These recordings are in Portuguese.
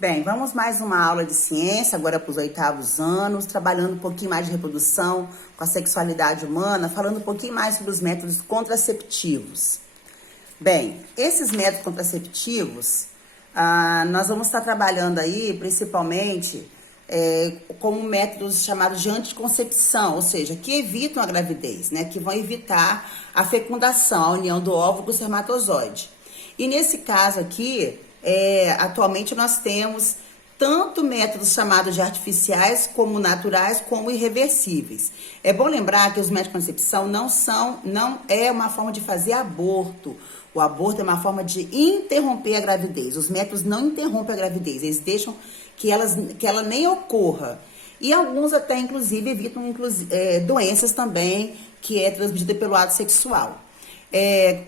Bem, vamos mais uma aula de ciência, agora para os 8º anos, trabalhando um pouquinho mais de reprodução com a sexualidade humana, falando um pouquinho mais sobre os métodos contraceptivos. Bem, esses métodos contraceptivos, nós vamos estar trabalhando aí principalmente como métodos chamados de anticoncepção, ou seja, que evitam a gravidez, né? Que vão evitar a fecundação, a união do óvulo com o espermatozoide. E nesse caso aqui, atualmente nós temos tanto métodos chamados de artificiais, como naturais, como irreversíveis. É bom lembrar que os métodos de concepção não é uma forma de fazer aborto. O aborto é uma forma de interromper a gravidez. Os métodos não interrompem a gravidez, eles deixam que ela nem ocorra. E alguns até, inclusive, evitam doenças também que é transmitida pelo ato sexual.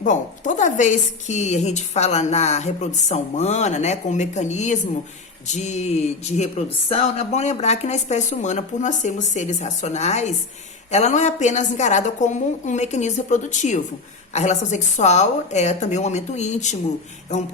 Bom, toda vez que a gente fala na reprodução humana, né, com o mecanismo de reprodução, é bom lembrar que na espécie humana, por nós sermos seres racionais, ela não é apenas encarada como um mecanismo reprodutivo. A relação sexual é também um momento íntimo, é um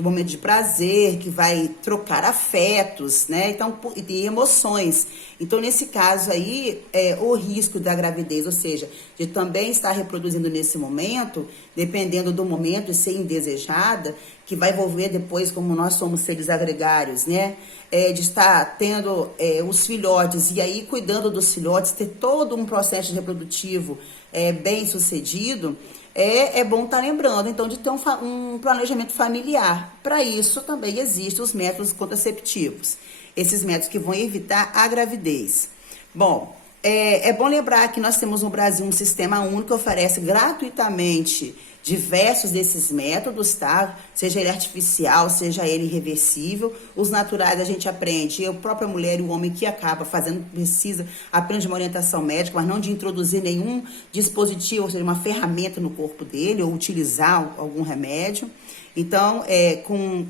momento de prazer, que vai trocar afetos, né? Então, e emoções. Então, nesse caso aí, o risco da gravidez, ou seja, de também estar reproduzindo nesse momento, dependendo do momento e ser indesejada, que vai envolver depois, como nós somos seres agregários, né? De estar tendo os filhotes e aí cuidando dos filhotes, ter todo um processo reprodutivo bem sucedido, é bom estar lembrando, então, de ter um planejamento familiar. Para isso, também existem os métodos contraceptivos. Esses métodos que vão evitar a gravidez. Bom, é bom lembrar que nós temos no Brasil um sistema único que oferece gratuitamente diversos desses métodos, tá? Seja ele artificial, seja ele irreversível. Os naturais a gente aprende, a própria mulher e o homem que acaba fazendo, aprende uma orientação médica, mas não de introduzir nenhum dispositivo, ou seja, uma ferramenta no corpo dele, ou utilizar algum remédio. Então,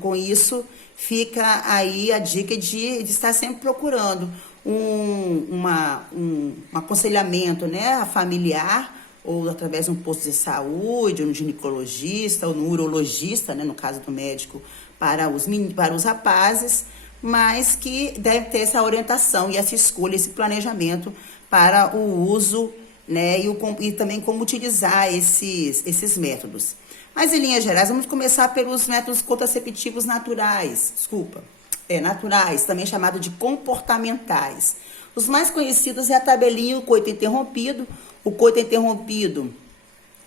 com isso, fica aí a dica de estar sempre procurando um aconselhamento, né, familiar, ou através de um posto de saúde, ou um ginecologista, ou um urologista, né, no caso do médico, para os rapazes, mas que deve ter essa orientação e essa escolha, esse planejamento para o uso, né, e também como utilizar esses métodos. Mas, em linhas gerais, vamos começar pelos métodos contraceptivos naturais, naturais, também chamado de comportamentais. Os mais conhecidos é a tabelinha e o coito interrompido. O coito interrompido,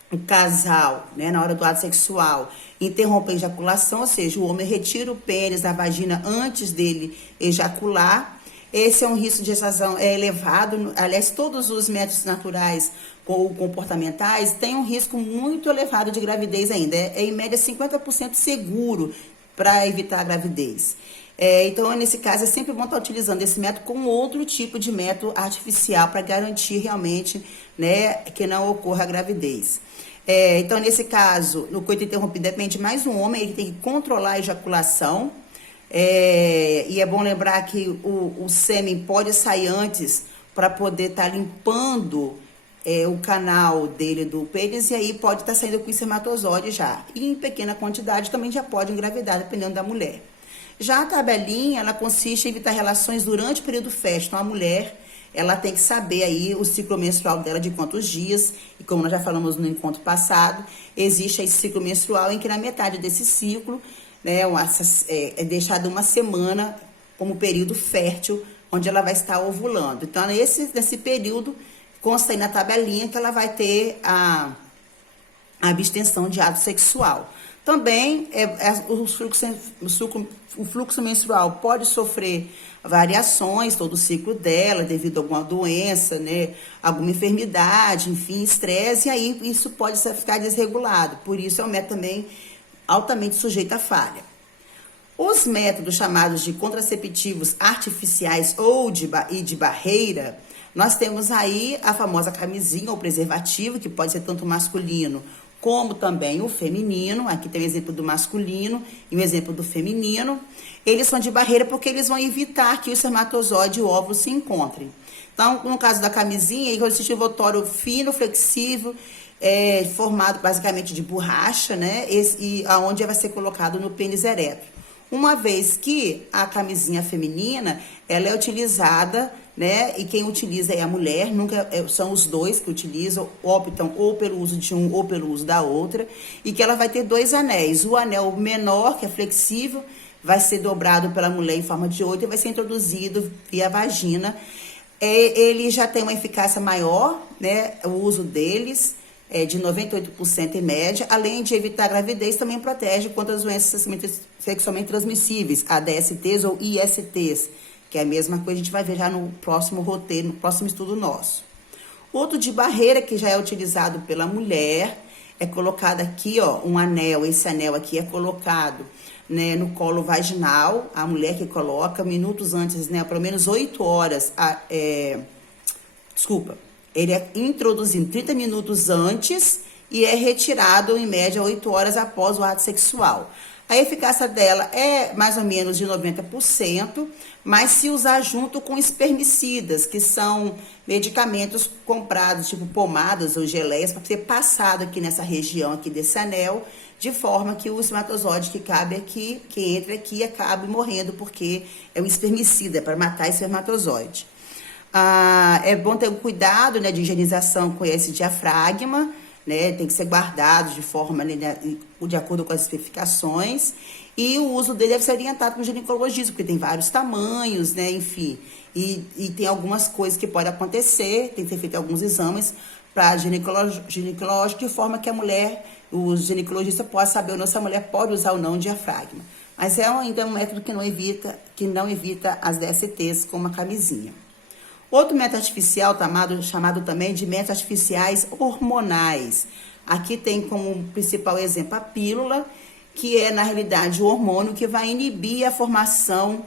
o casal, né, na hora do ato sexual, interrompe a ejaculação, ou seja, o homem retira o pênis da vagina antes dele ejacular. Esse é um risco de gestação elevado. Aliás, todos os métodos naturais ou comportamentais têm um risco muito elevado de gravidez ainda. Em média, 50% seguro para evitar a gravidez. Então, nesse caso, é sempre bom estar utilizando esse método com outro tipo de método artificial para garantir realmente, né, que não ocorra a gravidez. Então, nesse caso, no coito interrompido, depende mais do homem, ele tem que controlar a ejaculação. E é bom lembrar que o sêmen pode sair antes para poder estar limpando o canal dele do pênis, e aí pode estar saindo com o espermatozoide já. E em pequena quantidade também já pode engravidar, dependendo da mulher. Já a tabelinha, ela consiste em evitar relações durante o período fértil. Então, a mulher, ela tem que saber aí o ciclo menstrual dela de quantos dias, e como nós já falamos no encontro passado, existe esse ciclo menstrual em que na metade desse ciclo, né, é deixada uma semana como período fértil, onde ela vai estar ovulando. Então, nesse período, consta aí na tabelinha que ela vai ter a abstenção de ato sexual. Também, o fluxo menstrual pode sofrer variações, todo o ciclo dela, devido a alguma doença, né, alguma enfermidade, enfim, estresse, e aí isso pode ficar desregulado. Por isso, é um método também altamente sujeito a falha. Os métodos chamados de contraceptivos artificiais ou de barreira, nós temos aí a famosa camisinha ou preservativo, que pode ser tanto masculino como também o feminino. Aqui tem o exemplo do masculino e o exemplo do feminino. Eles são de barreira porque eles vão evitar que o espermatozoide e o óvulo se encontrem. Então, no caso da camisinha, é um dispositivo votório fino, flexível, formado basicamente de borracha, né? E aonde vai ser colocado no pênis ereto. Uma vez que a camisinha feminina, ela é utilizada, né? E quem utiliza é a mulher, nunca são os dois que utilizam, optam ou pelo uso de um ou pelo uso da outra, e que ela vai ter 2 anéis. O anel menor, que é flexível, vai ser dobrado pela mulher em forma de 8 e vai ser introduzido via vagina. Ele já tem uma eficácia maior, né? O uso deles é de 98% em média, além de evitar a gravidez, também protege contra as doenças sexualmente transmissíveis, ADSTs ou ISTs, que é a mesma coisa, a gente vai ver já no próximo roteiro, no próximo estudo nosso. Outro de barreira que já é utilizado pela mulher, é colocado aqui, ó, um anel, esse anel aqui é colocado, né, no colo vaginal, a mulher que coloca minutos antes, né, pelo menos 8 horas, ele é introduzido 30 minutos antes e é retirado em média 8 horas após o ato sexual. A eficácia dela é mais ou menos de 90%, mas se usar junto com espermicidas, que são medicamentos comprados, tipo pomadas ou geleias, para ser passado aqui nessa região aqui desse anel, de forma que o espermatozoide que cabe aqui, que entra aqui, acabe morrendo, porque é um espermicida, é para matar espermatozoide. É bom ter um cuidado, né, de higienização com esse diafragma, né, tem que ser guardado de forma, né, de acordo com as especificações, e o uso dele deve ser orientado com o ginecologista, porque tem vários tamanhos, né, enfim, e tem algumas coisas que podem acontecer, tem que ser feito alguns exames para ginecológico, de forma que a mulher, o ginecologista possa saber ou não se a mulher pode usar ou não o diafragma. Mas ainda um método que não evita as DSTs como a camisinha. Outro método artificial, chamado também de métodos artificiais hormonais. Aqui tem como principal exemplo a pílula, que é, na realidade, o hormônio que vai inibir a formação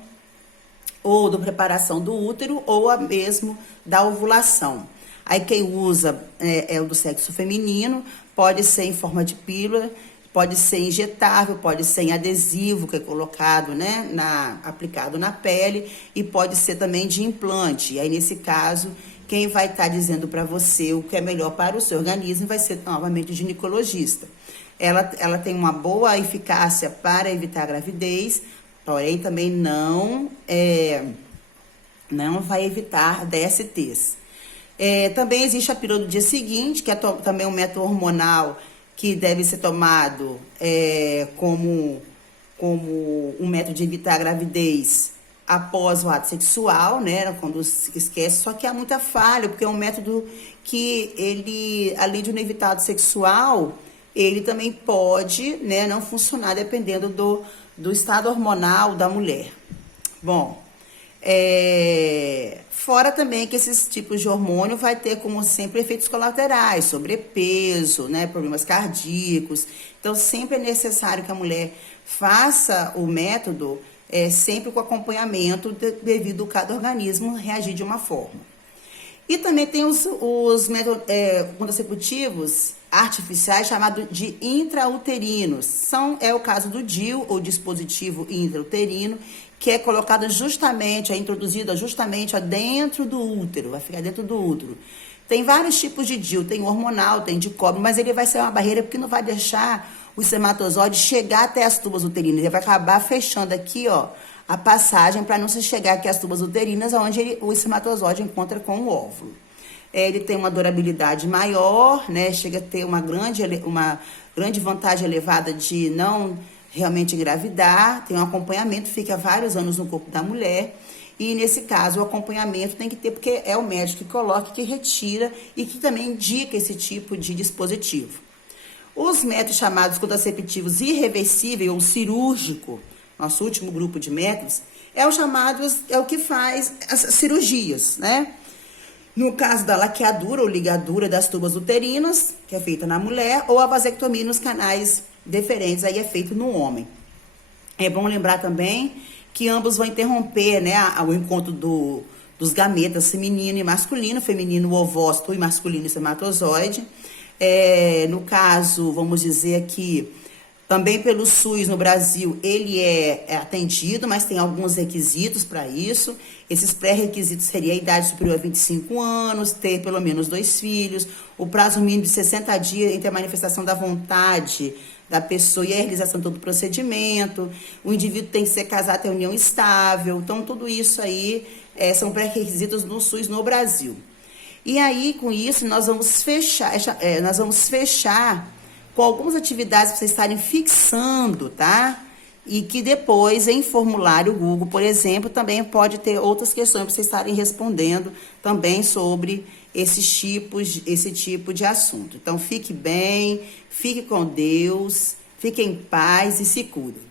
ou da preparação do útero ou mesmo da ovulação. Aí quem usa é o do sexo feminino, pode ser em forma de pílula, pode ser injetável, pode ser em adesivo, que é colocado, né, aplicado na pele, e pode ser também de implante. E aí, nesse caso, quem vai estar dizendo para você o que é melhor para o seu organismo vai ser, novamente, o ginecologista. Ela tem uma boa eficácia para evitar a gravidez, porém, também não vai evitar DSTs. Também existe a pílula do dia seguinte, que é também um método hormonal que deve ser tomado como um método de evitar a gravidez após o ato sexual, né, quando se esquece, só que há muita falha, porque é um método que ele, além de não evitar o ato sexual, ele também pode, né, não funcionar dependendo do estado hormonal da mulher. Bom, fora também que esses tipos de hormônio vai ter, como sempre, efeitos colaterais, sobrepeso, né, problemas cardíacos. Então, sempre é necessário que a mulher faça o método sempre com acompanhamento, devido a cada organismo reagir de uma forma. E também tem os métodos contraceptivos artificiais chamados de intrauterinos. É o caso do DIU, ou dispositivo intrauterino, que é colocado justamente, é introduzida justamente dentro do útero, vai ficar dentro do útero. Tem vários tipos de DIU, tem hormonal, tem de cobre, mas ele vai ser uma barreira porque não vai deixar o espermatozoide chegar até as tubas uterinas. Ele vai acabar fechando aqui, ó, a passagem para não se chegar aqui às tubas uterinas, onde o espermatozoide encontra com o óvulo. Ele tem uma durabilidade maior, né? Chega a ter uma grande vantagem elevada de não realmente engravidar, tem um acompanhamento, fica vários anos no corpo da mulher, e nesse caso o acompanhamento tem que ter, porque é o médico que coloca, que retira e que também indica esse tipo de dispositivo. Os métodos chamados contraceptivos irreversível ou cirúrgico, nosso último grupo de métodos, é o que faz as cirurgias, né? No caso da laqueadura ou ligadura das tubas uterinas, que é feita na mulher, ou a vasectomia nos canais deferentes, aí é feito no homem. É bom lembrar também que ambos vão interromper, né, o encontro dos gametas feminino e masculino, feminino o ovócito e masculino o espermatozoide. No caso, vamos dizer aqui, também pelo SUS no Brasil, ele é atendido, mas tem alguns requisitos para isso. Esses pré-requisitos seriam a idade superior a 25 anos, ter pelo menos 2 filhos, o prazo mínimo de 60 dias entre a manifestação da vontade da pessoa e a realização de todo o procedimento. O indivíduo tem que ser casado, ter união estável. Então, tudo isso aí são pré-requisitos no SUS no Brasil. E aí, com isso, nós vamos fechar com algumas atividades para vocês estarem fixando, tá? E que depois, em formulário Google, por exemplo, também pode ter outras questões para vocês estarem respondendo também sobre esse tipo de assunto. Então, fique bem, fique com Deus, fique em paz e se cuide.